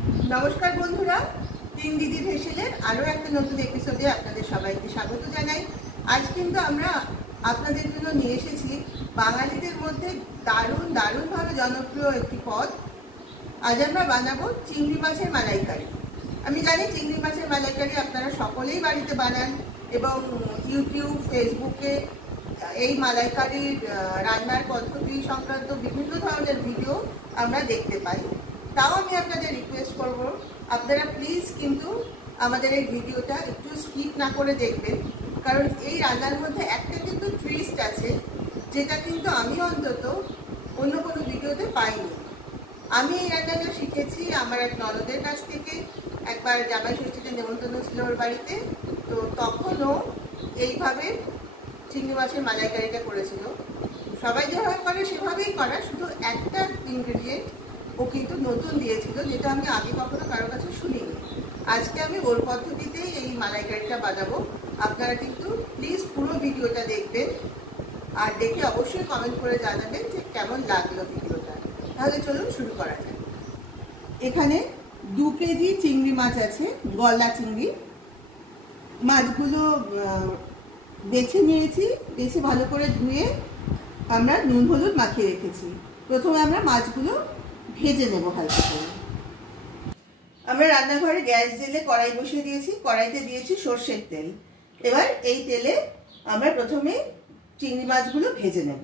নমস্কার বন্ধুরা, তিন দিদির হেসেলের আরও একটা নতুন এপিসোডে আপনাদের সবাইকে স্বাগত জানাই। আজ কিন্তু আমরা আপনাদের জন্য নিয়ে এসেছি বাঙালিদের মধ্যে দারুণভাবে জনপ্রিয় একটি পদ। আজ আমরা বানাবো চিংড়ি মাছের মালাইকারি। আমি জানি চিংড়ি মাছের মালাইকারি আপনারা সকলেই বাড়িতে বানান এবং ইউটিউব, ফেসবুকে এই মালাইকারির রান্নার পদ্ধতি সংক্রান্ত বিভিন্ন ধরনের ভিডিও আমরা দেখতে পাই। তাও আমি আপনাদের রিকোয়েস্ট করব, আপনারা প্লিজ কিন্তু আমাদের এই ভিডিওটা একটু স্কিপ না করে দেখবেন, কারণ এই রান্নার মধ্যে একটা কিন্তু টুইস্ট আছে, যেটা কিন্তু আমি অন্তত অন্য কোনো ভিডিওতে পাইনি। আমি এই রান্নাটা শিখেছি আমার এক ননদের কাছ থেকে। একবার জামাই ষষ্ঠীতে নেমন্তন্ন ছিল ওর বাড়িতে, তো তখনও এইভাবে চিংড়ি মাছের মালাইকারিটা করেছিল। সবাই যেভাবে করে সেভাবেই করা, শুধু একটা ইনগ্রেডিয়েন্ট ও কিন্তু নতুন দিয়েছিল, যেটা আমি আগে কখনো কারোর কাছে শুনিনি। আজকে আমি ওর পদ্ধতিতেই এই মালাইকারিটা বানাবো। আপনারা কিন্তু প্লিজ পুরো ভিডিওটা দেখবেন, আর দেখে অবশ্যই কমেন্ট করে জানাবেন যে কেমন লাগলো ভিডিওটা। তাহলে চলুন শুরু করা যাক। এখানে 2 কেজি চিংড়ি মাছ আছে, গলদা চিংড়ি। মাছগুলো বেছে নিয়েছি, বেছে ভালো করে ধুয়ে আমরা নুন হলুদ মাখিয়ে রেখেছি। প্রথমে আমরা মাছগুলো ভেজে নেব হালকা করে। আমরা রান্নাঘরে গ্যাস জেলে কড়াই বসিয়ে দিয়েছি, কড়াইতে দিয়েছি সর্ষের তেল। এবার এই তেলে আমরা প্রথমে চিংড়ি মাছগুলো ভেজে নেব।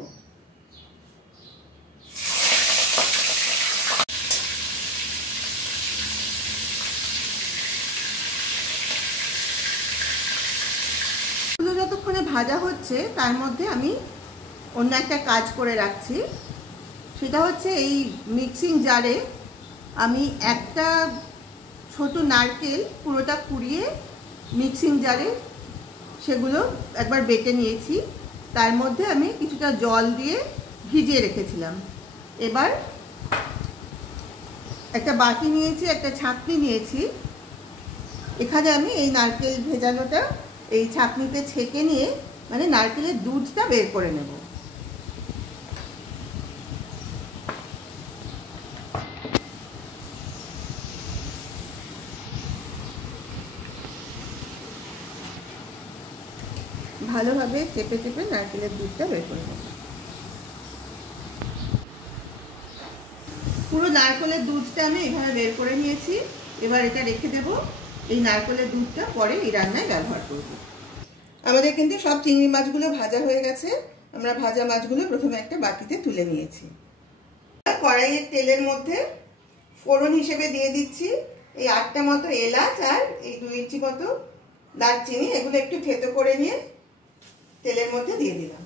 যতক্ষণে ভাজা হচ্ছে তার মধ্যে আমি অন্য একটা কাজ করে রাখছি। সেটা হচ্ছে এই মিক্সিং জারে আমি একটা ছোট নারকেল পুরোটা কুড়িয়ে মিক্সিং জারে সেগুলো একবার বেটে নিয়েছি। তার মধ্যে আমি কিছুটা জল দিয়ে ভিজিয়ে রেখেছিলাম। এবার একটা বাটি নিয়েছি, একটা ছাঁকনি নিয়েছি। এখানে আমি এই নারকেল ভেজানোটা এই ছাঁকনিতে ছেঁকে নিয়ে মানে নারকেলের দুধটা বের করে নেব। ভালোভাবে চেপে চেপে নারকেলের দুধটা বের করে নেব। পুরো নারকেলের দুধটা আমি এভাবে বের করে নিয়েছি। এবার এটা রেখে দেব। এই নারকেলের দুধটা পরে এই রান্নায় ব্যবহার করব। আমাদের কিন্তু সব চিংড়ি মাছগুলো ভাজা হয়ে গেছে। আমরা ভাজা মাছগুলো প্রথমে একটা বাটিতে তুলে নিয়েছি। কড়াইয়ের তেলের মধ্যে ফোড়ন হিসেবে দিয়ে দিচ্ছি এই 8টা মতো এলাচ আর এই 2 ইঞ্চি মতো দারচিনি। এগুলো একটু থেতো করে নিয়ে তেলের মধ্যে দিয়ে দিলাম।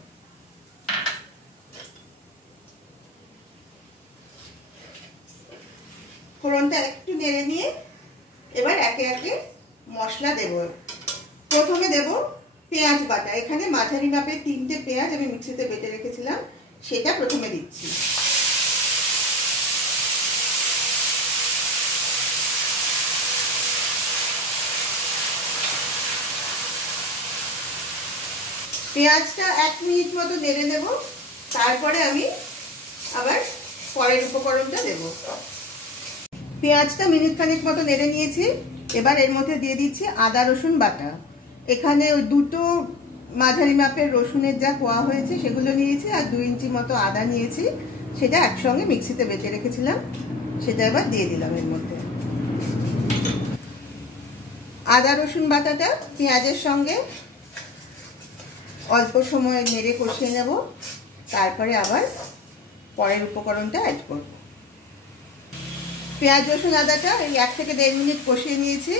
ফোড়নটা একটু নেড়ে নিয়ে এবার একে একে মশলা দেব। প্রথমে দেব পেঁয়াজ বাটা। এখানে মাঝারি মাপের 3টে পেঁয়াজ আমি মিক্সিতে বেটে রেখেছিলাম, সেটা প্রথমে দিচ্ছি। পেঁয়াজটা 1 মিনিট মতো নেড়ে নেব। তারপরে আমি আবার পরের উপকরণটা দেব। পেঁয়াজটা মিনিট খানেক মতো নেড়ে নিয়েছি। এবার এর মধ্যে দিয়ে দিচ্ছি আদা রসুন বাটা। এখানে ওই 2টো মাঝারি মাপের রসুনের যা কোয়া হয়েছে সেগুলো নিয়েছি, আর 2 ইঞ্চি মতো আদা নিয়েছি, সেটা একসঙ্গে মিক্সিতে বেটে রেখেছিলাম, সেটা এবার দিয়ে দিলাম এর মধ্যে। আদা রসুন বাটাটা পেঁয়াজের সঙ্গে অল্প সময় নেড়ে কষিয়ে নেব। তারপরে আবার পরের উপকরণটা অ্যাড করব। পেঁয়াজ রসুন আদাটা এই 1 থেকে 1.5 মিনিট কষিয়ে নিয়েছি।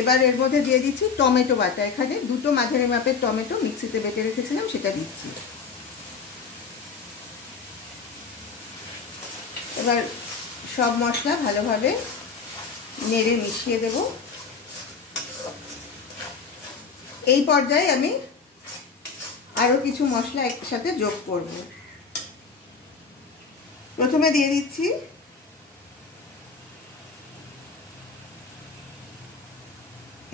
এবার এর মধ্যে দিয়ে দিচ্ছি টমেটো বাটা। এখানে 2টো মাঝারি মাপের টমেটো মিক্সিতে বেটে রেখেছিলাম, সেটা দিচ্ছি। এবার সব মশলা ভালোভাবে নেড়ে মিশিয়ে দেব। এই পর্যায়ে আমি আরও কিছু মশলা একসাথে যোগ করব। প্রথমে দিয়ে দিচ্ছি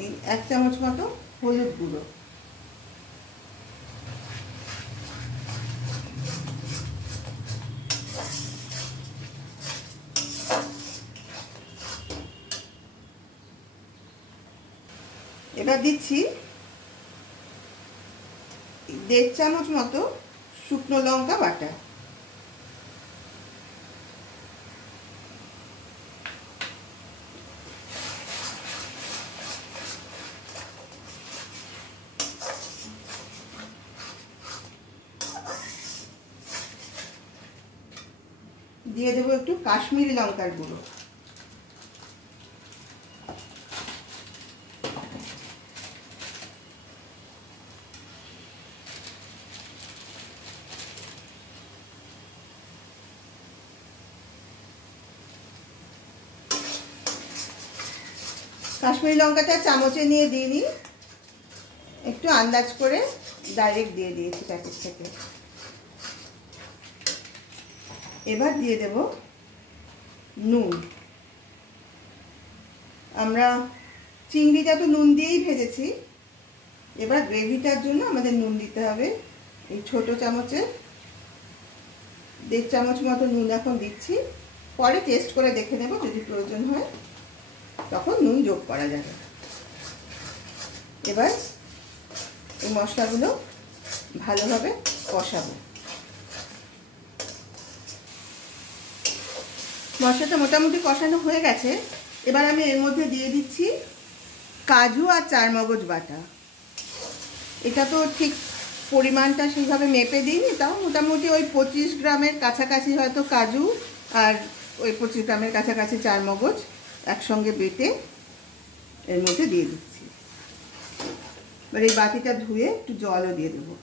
এই 1 চামচ মতো হলুদ গুঁড়ো। এবার দিচ্ছি 1.5 চামচ মতো শুকনো লঙ্কা বাটা। দিয়ে দেবো একটু কাশ্মীরি লঙ্কার গুঁড়ো। কাশ্মীরি লঙ্কাটা চামচে নিয়ে দিইনি, একটু আন্দাজ করে ডাইরেক্ট দিয়ে দিয়েছি প্যাকেট থেকে। এবার দিয়ে দেব নুন। আমরা চিংড়িটা তো নুন দিয়েই ভেজেছি, এবার গ্রেভিটার জন্য আমাদের নুন দিতে হবে। এই ছোট চামচে 1.5 চামচ মতো নুন এখন দিচ্ছি, পরে টেস্ট করে দেখে নেব, যদি প্রয়োজন হয় তখন নুন যোগ করা যাবে। এবার এই মশলাগুলো ভালোভাবে কষাবো। মশলাটা মোটামুটি কষানো হয়ে গেছে। এবার আমি এর মধ্যে দিয়ে দিচ্ছি কাজু আর চারমগজ বাটা। এটা তো ঠিক পরিমাণটা সেইভাবে মেপে দিইনি, তাও মোটামুটি ওই 25 গ্রামের কাছাকাছি হয়তো কাজু আর ওই 25 গ্রামের কাছাকাছি চারমগজ একসঙ্গে বেটে এর মধ্যে দিয়ে দিচ্ছি। এবার এই বাটিটা ধুয়ে একটু জলও দিয়ে দেবো।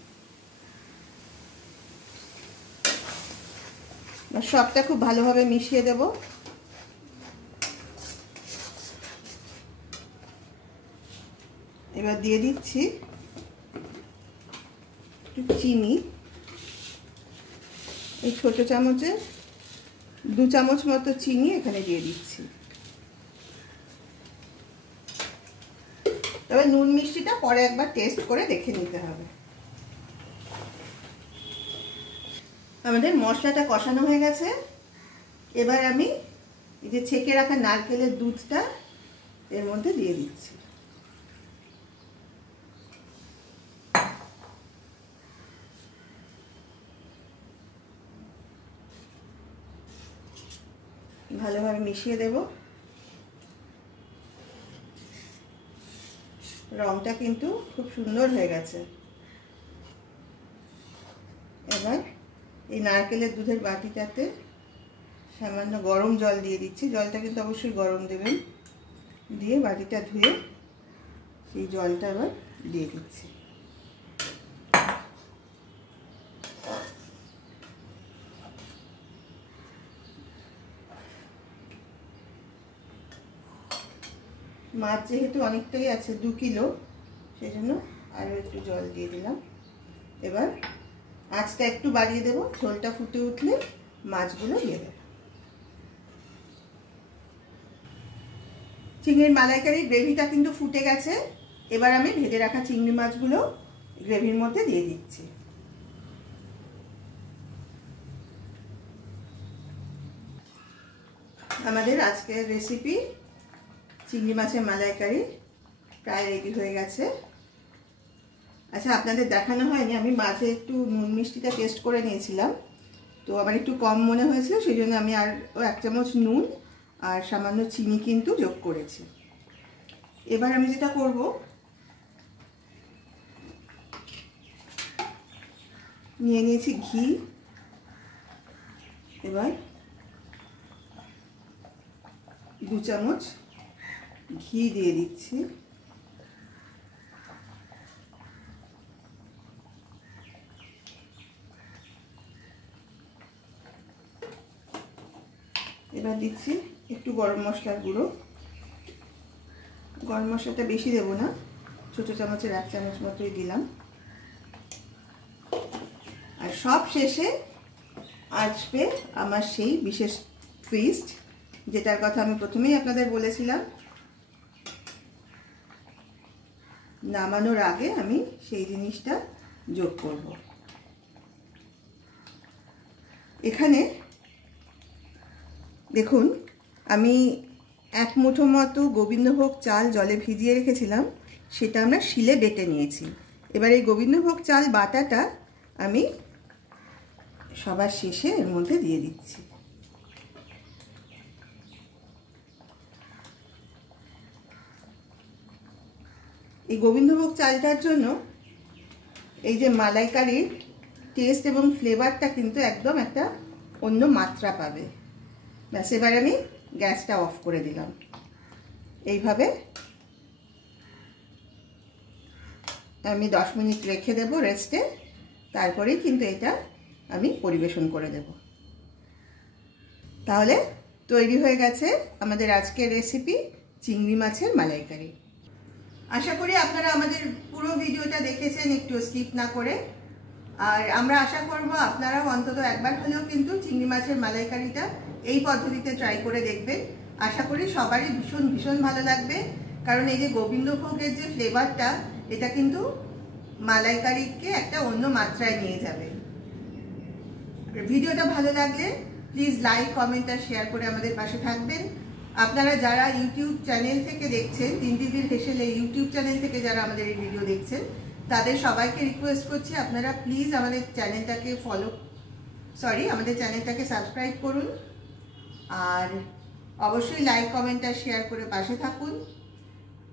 সবটা খুব ভালোভাবে মিশিয়ে দেব। এবার দিয়ে দিচ্ছি একটু চিনি। এই ছোট চামচে 2 চামচ মতো চিনি এখানে দিয়ে দিচ্ছি। তবে নুন মিষ্টিটা পরে একবার টেস্ট করে দেখে নিতে হবে। আমাদের মশলাটা কষানো হয়ে গেছে। এবার আমি এই যে ছেঁকে রাখা নারকেলের দুধটা এর মধ্যে দিয়ে দিচ্ছি। ভালোভাবে মিশিয়ে দেব। রংটা কিন্তু খুব সুন্দর হয়ে গেছে। এবার এই নারকেলের দুধের বাটিটাতে সামান্য গরম জল দিয়ে দিচ্ছি। জলটা কিন্তু অবশ্যই গরম দেবেন। দিয়ে বাটিটা ধুয়ে সেই জলটা আবার দিয়ে দিচ্ছি। মাছ যেহেতু অনেকটাই আছে, 2 কিলো, সেই জন্য আরও একটু জল দিয়ে দিলাম। এবার আঁচটা একটু বাড়িয়ে দেবো। ঝোলটা ফুটে উঠলে মাছগুলো দিয়ে দেব। চিংড়ির মালাইকারির গ্রেভিটা কিন্তু ফুটে গেছে। এবার আমি ভেজে রাখা চিংড়ি মাছগুলো গ্রেভির মধ্যে দিয়ে দিচ্ছি। আমাদের আজকের রেসিপি চিংড়ি মাছের মালাইকারি প্রায় রেডি হয়ে গেছে। আচ্ছা, আপনাদের দেখানো হয়নি, আমি মাঝে একটু নুন মিষ্টিটা টেস্ট করে নিয়েছিলাম, তো আমার একটু কম মনে হয়েছিল, সেই জন্য আমি আর 1 চামচ নুন আর সামান্য চিনি কিন্তু যোগ করেছি। এবার আমি যেটা করব, নিয়ে নিয়েছি ঘি। এবার 2 চামচ ঘি দিয়ে দিচ্ছি। এবার দিচ্ছি একটু গরম মশলার গুঁড়ো। গরম মশলাটা বেশি দেবো না, ছোট চামচের 1 চামচ মতোই দিলাম। আর সব শেষে আসবে আমার সেই বিশেষ টুইস্ট, যেটার কথা আমি প্রথমেই আপনাদের বলেছিলাম। নামানোর আগে আমি সেই জিনিসটা যোগ করব। এখানে দেখুন, আমি 1 মুঠো মতো গোবিন্দভোগ চাল জলে ভিজিয়ে রেখেছিলাম, সেটা আমরা শিলে বেটে নিয়েছি। এবার এই গোবিন্দভোগ চাল বাটাটা আমি সবার শেষে এর মধ্যে দিয়ে দিচ্ছি। এই গোবিন্দভোগ চালটার জন্য এই যে মালাইকারির টেস্ট এবং ফ্লেভারটা কিন্তু একদম একটা অন্য মাত্রা পাবে। ব্যাস, এবার আমি গ্যাসটা অফ করে দিলাম। এইভাবে আমি 10 মিনিট রেখে দেব রেস্টে, তারপরেই কিন্তু এটা আমি পরিবেশন করে দেব। তাহলে তৈরি হয়ে গেছে আমাদের আজকের রেসিপি চিংড়ি মাছের মালাইকারি। আশা করি আপনারা আমাদের পুরো ভিডিওটা দেখেছেন একটু স্কিপ না করে। আর আমরা আশা করব আপনারাও অন্তত একবার হলেও কিন্তু চিংড়ি মাছের মালাইকারিটা এই পদ্ধতিতে ট্রাই করে দেখবেন। আশা করি সবারই ভীষণ ভীষণ ভালো লাগবে, কারণ এই যে গোবিন্দভোগের যে ফ্লেভারটা, এটা কিন্তু মালাইকারিকে একটা অন্য মাত্রায় নিয়ে যাবে। ভিডিওটা ভালো লাগলে প্লিজ লাইক, কমেন্ট আর শেয়ার করে আমাদের পাশে থাকবেন। আপনারা যারা ইউটিউব চ্যানেল থেকে দেখছেন, তিন দিদির হেসেল এই ইউটিউব চ্যানেল থেকে যারা আমাদের এই ভিডিও দেখছেন, তাদের সবাইকে রিকোয়েস্ট করছি আপনারা প্লিজ আমাদের চ্যানেলটাকে সাবস্ক্রাইব করুন। আর অবশ্যই লাইক, কমেন্ট আর শেয়ার করে পাশে থাকুন।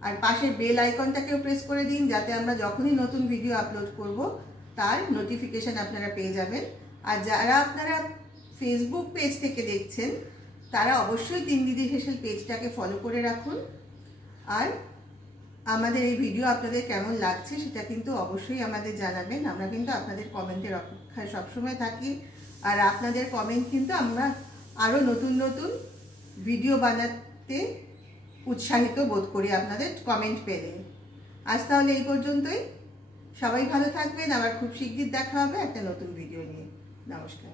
আর পাশের বেল আইকনটাকেও প্রেস করে দিন, যাতে আমরা যখনই নতুন ভিডিও আপলোড করব তার নোটিফিকেশন আপনারা পেয়ে যাবেন। আর যারা আপনারা ফেসবুক পেজ থেকে দেখছেন, তারা অবশ্যই তিন দিদির হেসেল পেজটাকে ফলো করে রাখুন। আর আমাদের এই ভিডিও আপনাদের কেমন লাগছে সেটা কিন্তু অবশ্যই আমাদের জানাবেন। আমরা কিন্তু আপনাদের কমেন্টের অপেক্ষায় সবসময় থাকি। আর আপনাদের কমেন্ট কিন্তু আমরা আরও নতুন নতুন ভিডিও বানাতে উৎসাহিত বোধ করি আপনাদের কমেন্ট পেলে। আজ তাহলে এই পর্যন্তই। সবাই ভালো থাকবেন। আবার খুব শিগগির দেখা হবে একটা নতুন ভিডিও নিয়ে। নমস্কার।